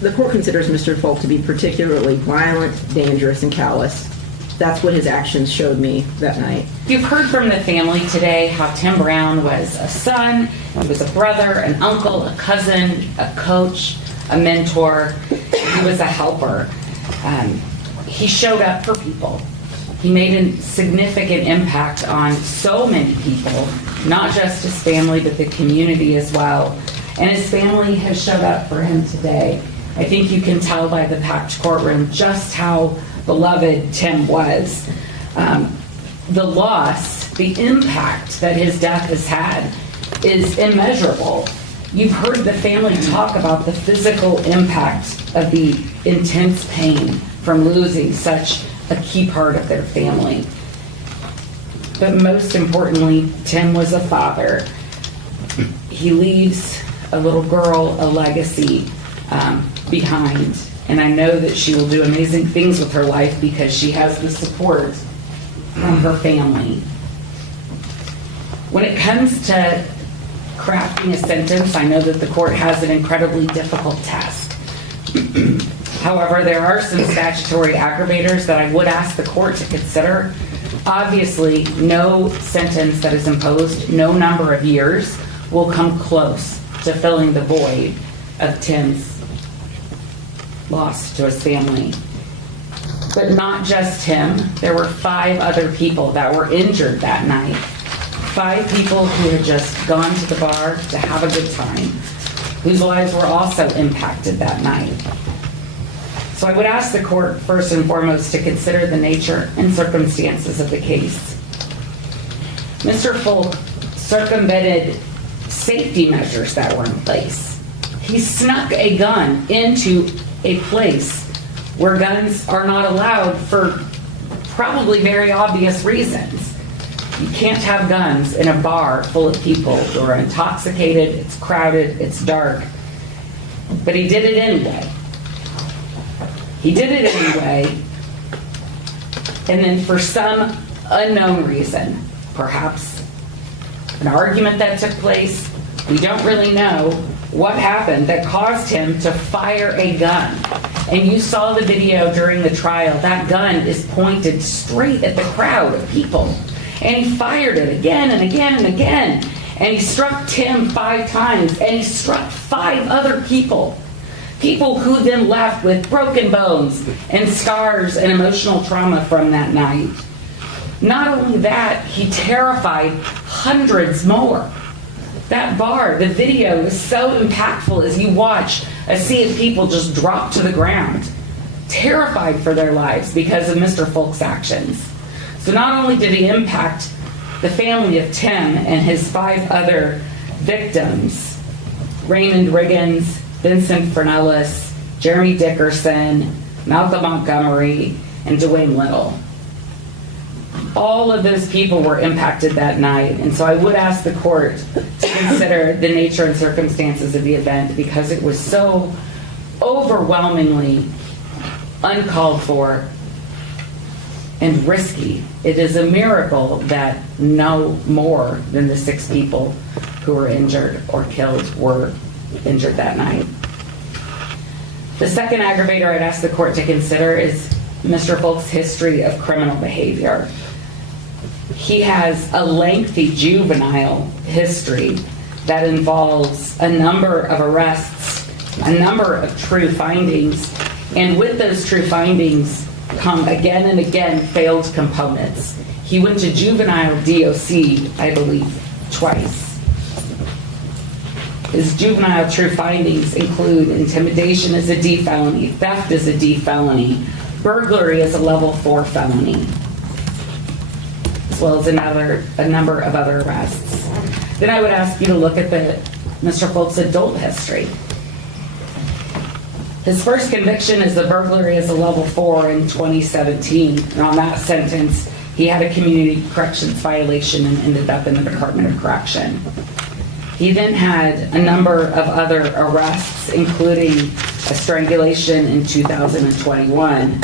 the court considers Mr. Folk to be particularly violent, dangerous, and callous. That's what his actions showed me that night. You've heard from the family today how Tim Brown was a son, he was a brother, an uncle, a cousin, a coach, a mentor. He was a helper. He showed up for people. He made a significant impact on so many people, not just his family, but the community as well. And his family has showed up for him today. I think you can tell by the packed courtroom just how beloved Tim was. The loss, the impact that his death has had is immeasurable. You've heard the family talk about the physical impact of the intense pain from losing such a key part of their family. But most importantly, Tim was a father. He leaves a little girl a legacy behind. And I know that she will do amazing things with her life because she has the support from her family. When it comes to crafting a sentence, I know that the court has an incredibly difficult task. However, there are some statutory aggravators that I would ask the court to consider. Obviously, no sentence that is imposed, no number of years, will come close to filling the void of Tim's loss to his family. But not just him. There were 5 other people that were injured that night. 5 people who had just gone to the bar to have a good time, whose lives were also impacted that night. So I would ask the court, first and foremost, to consider the nature and circumstances of the case. Mr. Folk circumvented safety measures that were in place. He snuck a gun into a place where guns are not allowed for probably very obvious reasons. You can't have guns in a bar full of people who are intoxicated, it's crowded, it's dark. But he did it anyway. He did it anyway, and then for some unknown reason, perhaps an argument that took place, we don't really know what happened that caused him to fire a gun. And you saw the video during the trial. That gun is pointed straight at the crowd of people. And he fired it again and again and again. And he struck Tim 5 times, and he struck 5 other people. People who then left with broken bones and scars and emotional trauma from that night. Not only that, he terrified hundreds more. That bar, the video is so impactful as you watch a sea of people just drop to the ground, terrified for their lives because of Mr. Folk's actions. So not only did he impact the family of Tim and his 5 other victims, Raymond Riggins, Vincent Fernellis, Jeremy Dickerson, Malcolm Montgomery, and Dwayne Little. All of those people were impacted that night, and so I would ask the court to consider the nature and circumstances of the event because it was so overwhelmingly uncalled for and risky. It is a miracle that no more than the 6 people who were injured or killed were injured that night. The second aggravator I'd ask the court to consider is Mr. Folk's history of criminal behavior. He has a lengthy juvenile history that involves a number of arrests, a number of true findings, and with those true findings come again and again failed components. He went to juvenile DOC, I believe, twice. His juvenile true findings include intimidation as a D felony, theft as a D felony, burglary as a level 4 felony, as well as a number of other arrests. Then I would ask you to look at Mr. Folk's adult history. His first conviction is the burglary as a level 4 in 2017, and on that sentence, he had a community corrections violation and ended up in the Department of Correction. He then had a number of other arrests, including a strangulation in 2021.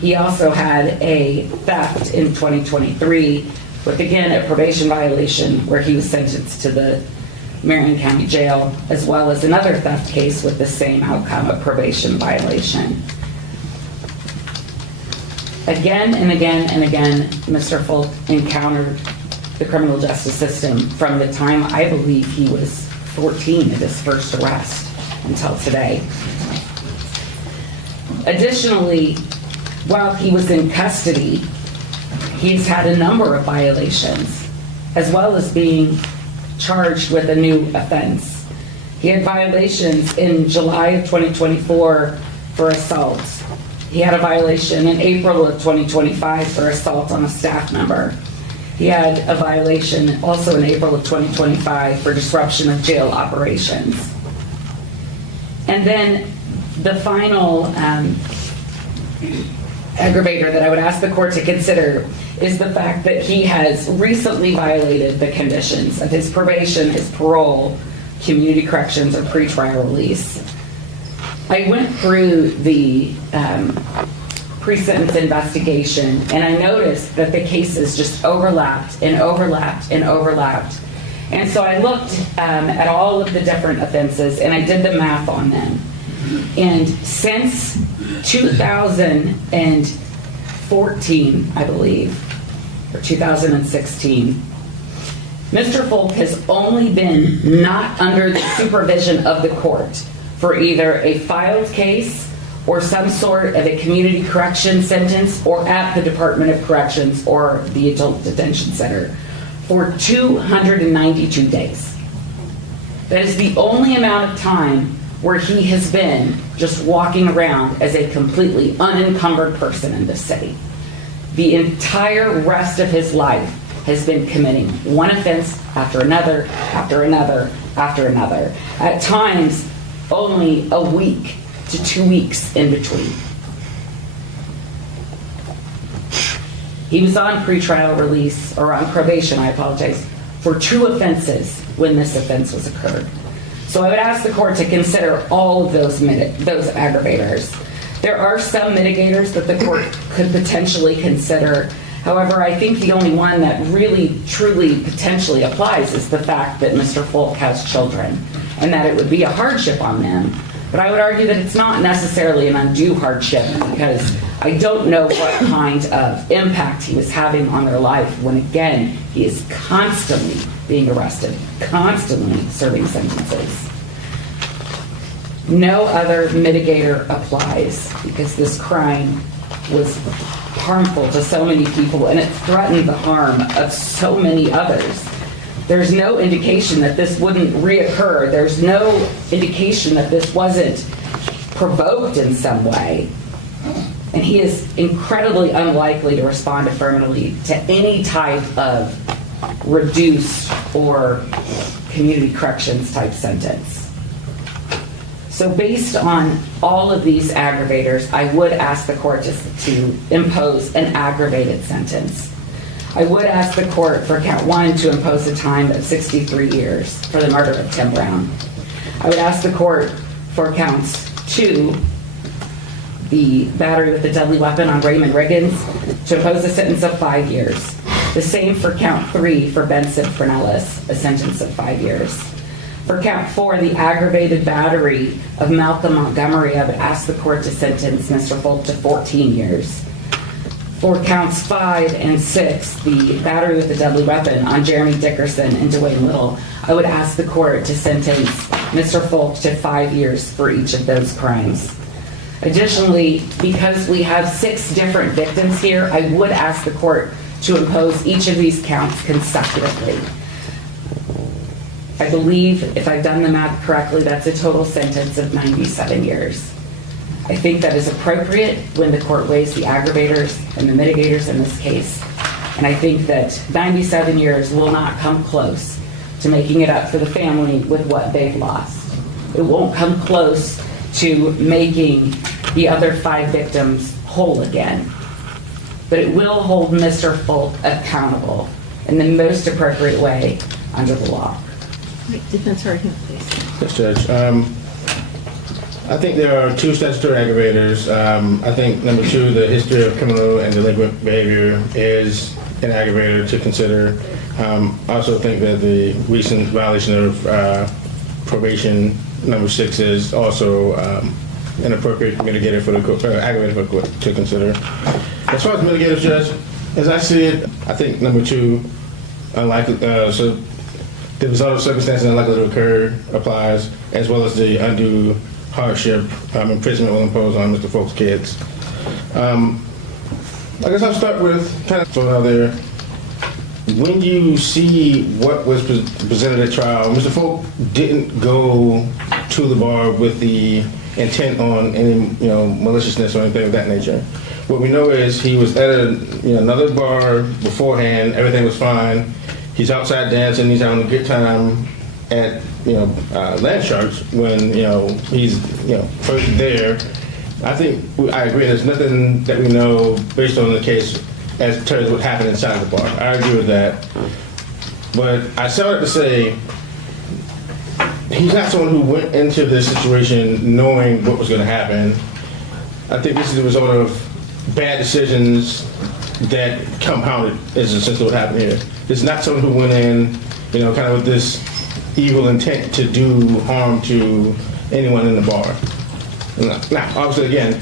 He also had a theft in 2023, with again a probation violation where he was sentenced to the Marion County Jail, as well as another theft case with the same outcome, a probation violation. Again and again and again, Mr. Folk encountered the criminal justice system from the time I believe he was 14 at his first arrest until today. Additionally, while he was in custody, he's had a number of violations, as well as being charged with a new offense. He had violations in July of 2024 for assault. He had a violation in April of 2025 for assault on a staff member. He had a violation also in April of 2025 for disruption of jail operations. And then the final aggravator that I would ask the court to consider is the fact that he has recently violated the conditions of his probation, his parole, community corrections, or pretrial release. I went through the pre-sentence investigation, and I noticed that the cases just overlapped and overlapped and overlapped. And so I looked at all of the different offenses, and I did the math on them. And since 2014, I believe, or 2016, Mr. Folk has only been not under the supervision of the court for either a filed case or some sort of a community correction sentence or at the Department of Corrections or the Adult Detention Center for 292 days. That is the only amount of time where he has been just walking around as a completely unencumbered person in this city. The entire rest of his life has been committing one offense after another, after another, after another. At times, only a week to 2 weeks in between. He was on pretrial release, or on probation, I apologize, for 2 offenses when this offense was occurred. So I would ask the court to consider all of those aggravators. There are some mitigators that the court could potentially consider. However, I think the only one that really, truly, potentially applies is the fact that Mr. Folk has children and that it would be a hardship on them. But I would argue that it's not necessarily an undue hardship because I don't know what kind of impact he was having on their life when, again, he is constantly being arrested, constantly serving sentences. No other mitigator applies because this crime was harmful to so many people and it threatened the harm of so many others. There's no indication that this wouldn't reoccur. There's no indication that this wasn't provoked in some way. And he is incredibly unlikely to respond affirmatively to any type of reduced or community corrections type sentence. So based on all of these aggravators, I would ask the court to impose an aggravated sentence. I would ask the court for count 1 to impose a time of 63 years for the murder of Tim Brown. I would ask the court for counts 2, the battery with a deadly weapon on Raymond Riggins, to impose a sentence of 5 years. The same for count 3 for Benson Fernellis, a sentence of 5 years. For count 4, the aggravated battery of Malcolm Montgomery, I would ask the court to sentence Mr. Folk to 14 years. For counts 5 and 6, the battery with a deadly weapon on Jeremy Dickerson and Dwayne Little, I would ask the court to sentence Mr. Folk to 5 years for each of those crimes. Additionally, because we have 6 different victims here, I would ask the court to impose each of these counts consecutively. I believe, if I've done the math correctly, that's a total sentence of 97 years. I think that is appropriate when the court weighs the aggravators and the mitigators in this case. And I think that 97 years will not come close to making it up for the family with what they've lost. It won't come close to making the other 5 victims whole again. But it will hold Mr. Folk accountable in the most appropriate way under the law. Right, defense argument, please. Yes, Judge. I think there are 2 statutory aggravators. I think number 2, the history of criminal and delinquent behavior is an aggravator to consider. I also think that the recent violation of probation number 6 is also an appropriate mitigator for the court, aggravator for the court to consider. As far as mitigators, Judge, as I see it, I think number 2, unlikely, so the result of circumstances unlikely to occur applies, as well as the undue hardship imprisonment will impose on Mr. Folk's kids. I guess I'll start with kind of throwing out there. When you see what was presented at trial, Mr. Folk didn't go to the bar with the intent on any, maliciousness or anything of that nature. What we know is he was at another bar beforehand. Everything was fine. He's outside dancing. He's having a good time at Land Sharks when he's first there. I think I agree. There's nothing that we know based on the case as far as what happened inside the bar. I agree with that. But I started to say he's not someone who went into this situation knowing what was going to happen. I think this is the result of bad decisions that compounded is essentially what happened here. This is not someone who went in, kind of with this evil intent to do harm to anyone in the bar. Now, obviously, again,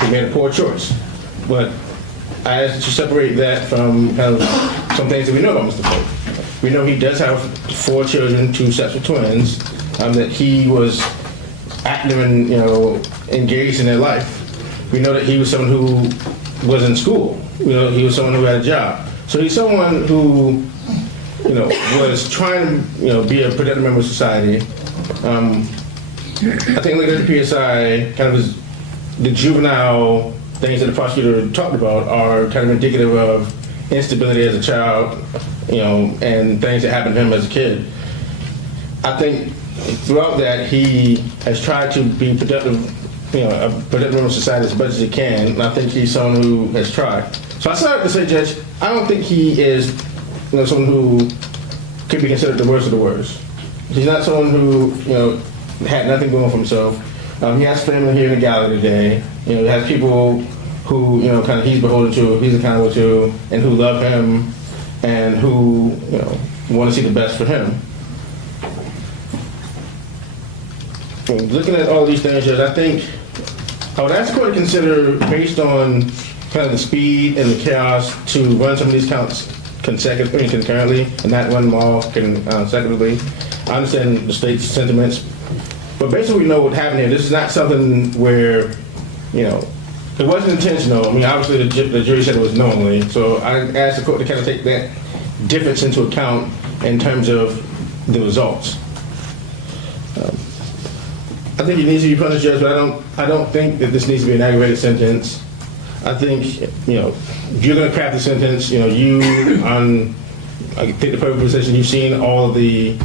he made a poor choice, but I have to separate that from kind of some things that we know about Mr. Folk. We know he does have 4 children, 2 sets of twins, that he was active and, engaged in their life. We know that he was someone who was in school. He was someone who had a job. So he's someone who, was trying to, be a productive member of society. I think looking at the PSI, kind of the juvenile things that the prosecutor talked about are kind of indicative of instability as a child, and things that happened to him as a kid. I think throughout that he has tried to be productive, a productive member of society as much as he can, and I think he's someone who has tried. So I started to say, Judge, I don't think he is, someone who could be considered the worst of the worst. He's not someone who, had nothing going for himself. He has family here in the gallery today. He has people who, kind of he's beholden to, he's accountable to, and who love him, and who, want to see the best for him. Looking at all these things, Judge, I think I would ask the court to consider, based on kind of the speed and the chaos, to run some of these counts concurrently, and not run them all consecutively. I understand the state's sentiments, but basically we know what happened here. This is not something where, it wasn't intentional. I mean, obviously the jury said it was knowingly, so I asked the court to kind of take that difference into account in terms of the results. I think it needs to be punished, Judge, but I don't think that this needs to be an aggravated sentence. I think, if you're going to craft the sentence, I take the perfect position. You've seen all of the,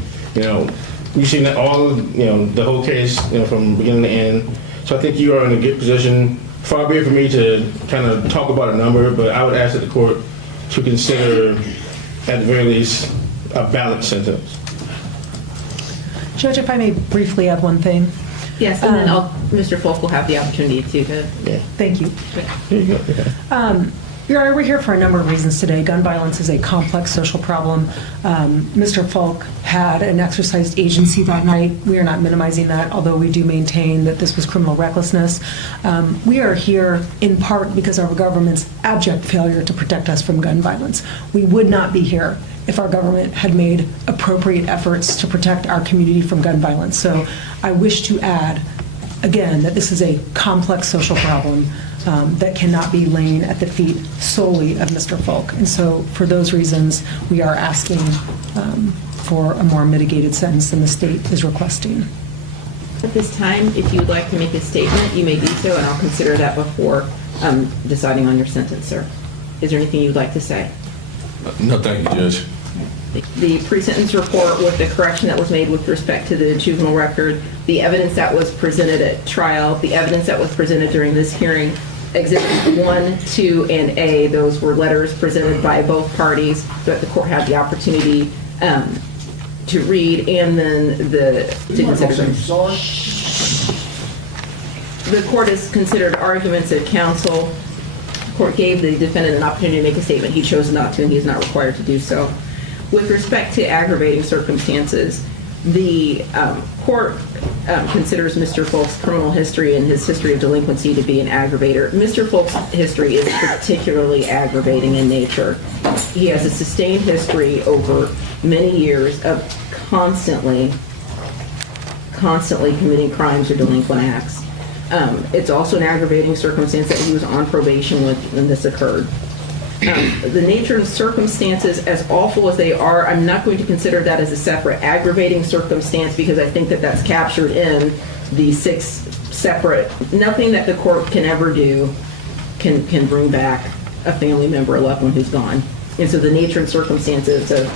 you've seen all of, the whole case, from beginning to end. So I think you are in a good position. Far be it for me to kind of talk about a number, but I would ask that the court to consider, at the very least, a balanced sentence. Judge, if I may briefly add one thing. Yes, and then Mr. Folk will have the opportunity to. Yeah. Thank you. Here you go. Okay. We're here for a number of reasons today. Gun violence is a complex social problem. Mr. Folk had an exercised agency that night. We are not minimizing that, although we do maintain that this was criminal recklessness. We are here in part because of our government's abject failure to protect us from gun violence. We would not be here if our government had made appropriate efforts to protect our community from gun violence. So I wish to add, again, that this is a complex social problem that cannot be laying at the feet solely of Mr. Folk. And so for those reasons, we are asking for a more mitigated sentence than the state is requesting. At this time, if you would like to make a statement, you may do so, and I'll consider that before deciding on your sentence, sir. Is there anything you'd like to say? No, thank you, Judge. The pre-sentence report with the correction that was made with respect to the juvenile record, the evidence that was presented at trial, the evidence that was presented during this hearing, Exhibits 1, 2, and A, those were letters presented by both parties that the court had the opportunity to read, and then to consider them. The court has considered arguments of counsel. The court gave the defendant an opportunity to make a statement. He chose not to, and he is not required to do so. With respect to aggravating circumstances, the court considers Mr. Folk's criminal history and his history of delinquency to be an aggravator. Mr. Folk's history is particularly aggravating in nature. He has a sustained history over many years of constantly committing crimes or delinquent acts. It's also an aggravating circumstance that he was on probation when this occurred. The nature and circumstances, as awful as they are, I'm not going to consider that as a separate aggravating circumstance because I think that that's captured in the 6 separate, nothing that the court can ever do can bring back a family member, a loved one who's gone. And so the nature and circumstances of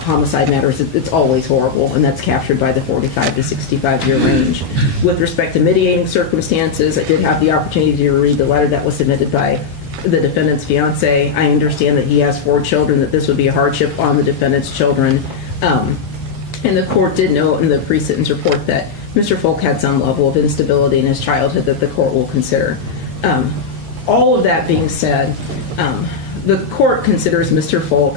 homicide matters, it's always horrible, and that's captured by the 45 to 65 year range. With respect to mitigating circumstances, I did have the opportunity to read the letter that was submitted by the defendant's fiance. I understand that he has 4 children, that this would be a hardship on the defendant's children. And the court did note in the pre-sentence report that Mr. Folk had some level of instability in his childhood that the court will consider. All of that being said, the court considers Mr. Folk,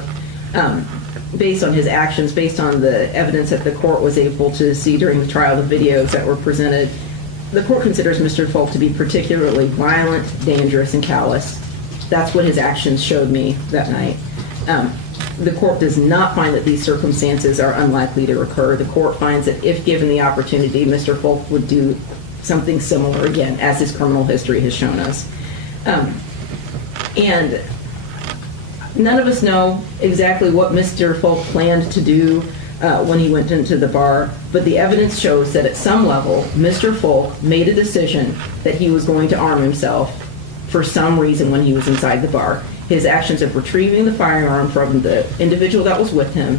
based on his actions, based on the evidence that the court was able to see during the trial, the videos that were presented, the court considers Mr. Folk to be particularly violent, dangerous, and callous. That's what his actions showed me that night. The court does not find that these circumstances are unlikely to recur. The court finds that if given the opportunity, Mr. Folk would do something similar again, as his criminal history has shown us. And none of us know exactly what Mr. Folk planned to do when he went into the bar, but the evidence shows that at some level, Mr. Folk made a decision that he was going to arm himself for some reason when he was inside the bar. His actions of retrieving the firearm from the individual that was with him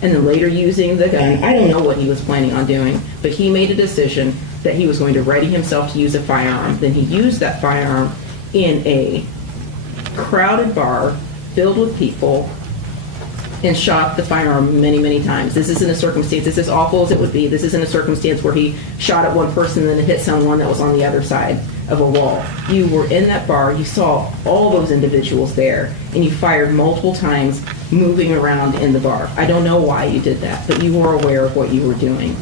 and then later using the gun, I don't know what he was planning on doing, but he made a decision that he was going to ready himself to use a firearm. Then he used that firearm in a crowded bar filled with people and shot the firearm many, many times. This isn't a circumstance, this is awful as it would be, this isn't a circumstance where he shot at one person and then it hit someone that was on the other side of a wall. You were in that bar, you saw all those individuals there, and you fired multiple times moving around in the bar. I don't know why you did that, but you were aware of what you were doing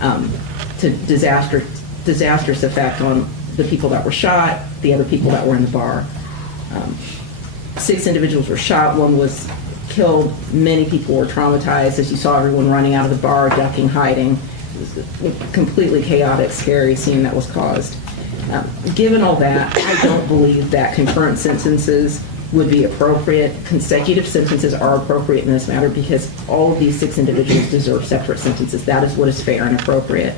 to disastrous effect on the people that were shot, the other people that were in the bar. 6 individuals were shot, 1 was killed, many people were traumatized as you saw everyone running out of the bar, ducking, hiding. It was a completely chaotic, scary scene that was caused. Given all that, I don't believe that concurrent sentences would be appropriate. Consecutive sentences are appropriate in this matter because all of these 6 individuals deserve separate sentences. That is what is fair and appropriate.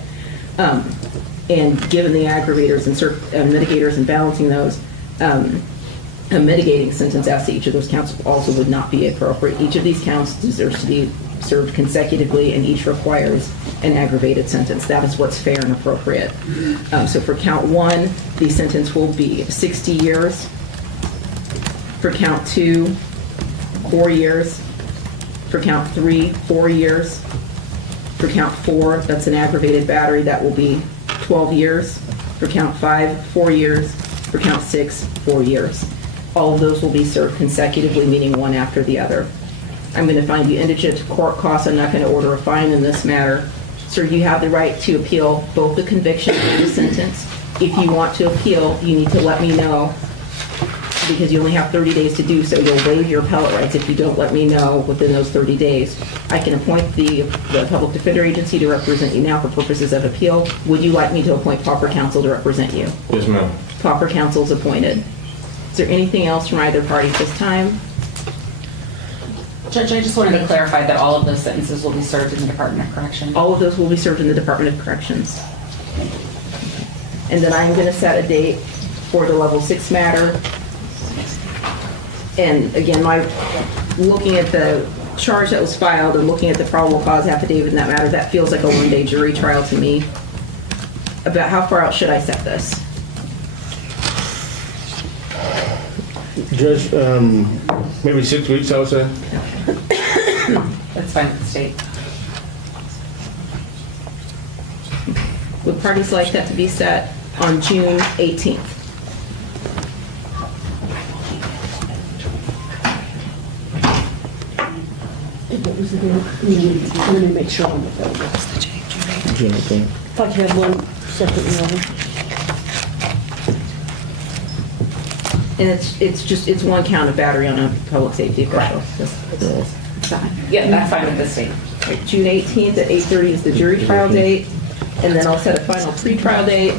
And given the aggravators and mitigators and balancing those, a mitigating sentence as to each of those counts also would not be appropriate. Each of these counts deserves to be served consecutively, and each requires an aggravated sentence. That is what's fair and appropriate. So for count 1, the sentence will be 60 years. For count 2, 4 years. For count 3, 4 years. For count 4, that's an aggravated battery, that will be 12 years. For count 5, 4 years. For count 6, 4 years. All of those will be served consecutively, meaning one after the other. I'm going to find you indigent to court costs. I'm not going to order a fine in this matter. Sir, you have the right to appeal both the conviction and the sentence. If you want to appeal, you need to let me know because you only have 30 days to do so. You'll waive your appellate rights if you don't let me know within those 30 days. I can appoint the public defender agency to represent you now for purposes of appeal. Would you like me to appoint proper counsel to represent you? Yes, ma'am. Proper counsel is appointed. Is there anything else from either party at this time? Judge, I just wanted to clarify that all of those sentences will be served in the Department of Corrections. All of those will be served in the Department of Corrections. And then I'm going to set a date for the level 6 matter. And again, looking at the charge that was filed and looking at the probable cause affidavit in that matter, that feels like a one-day jury trial to me. About how far out should I set this? Judge, maybe 6 weeks, I would say. That's fine with the state. Would parties like that to be set on June 18th? What was the date? Let me make sure I'm with that. June 18th. If I could have one separate letter. And it's one count of battery on a public safety official. That's fine. Yeah, that's fine with the state. Right, June 18th at 8:30 is the jury trial date, and then I'll set a final pretrial date.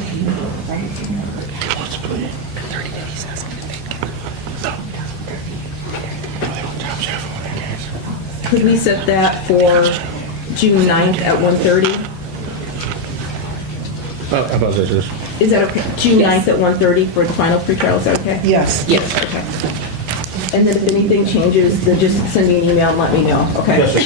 Could we set that for June 9th at 1:30? I apologize, Judge. Is that okay? June 9th at 1:30 for the final pretrial, is that okay? Yes. Yes. Okay. And then if anything changes, then just send me an email and let me know, okay? Yes, sir.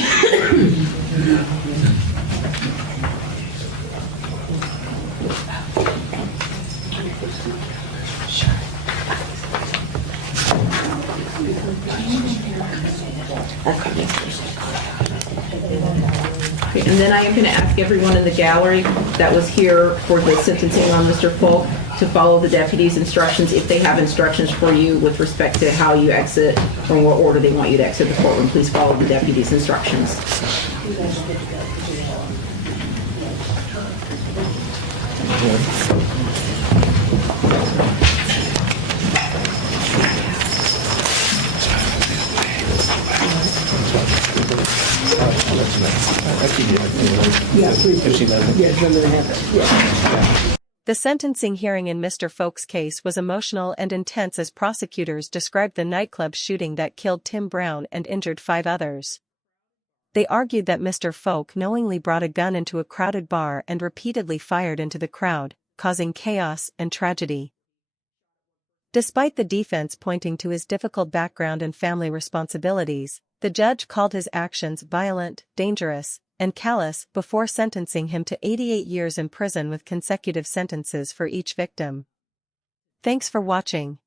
Okay, and then I am going to ask everyone in the gallery that was here for the sentencing on Mr. Folk to follow the deputy's instructions if they have instructions for you with respect to how you exit or in what order they want you to exit the courtroom. Please follow the deputy's instructions. Yeah, please. Yes, I'm gonna have it. Yeah. The sentencing hearing in Mr. Folk's case was emotional and intense as prosecutors described the nightclub shooting that killed Tim Brown and injured 5 others. They argued that Mr. Folk knowingly brought a gun into a crowded bar and repeatedly fired into the crowd, causing chaos and tragedy. Despite the defense pointing to his difficult background and family responsibilities, the judge called his actions violent, dangerous, and callous before sentencing him to 88 years in prison with consecutive sentences for each victim. Thanks for watching.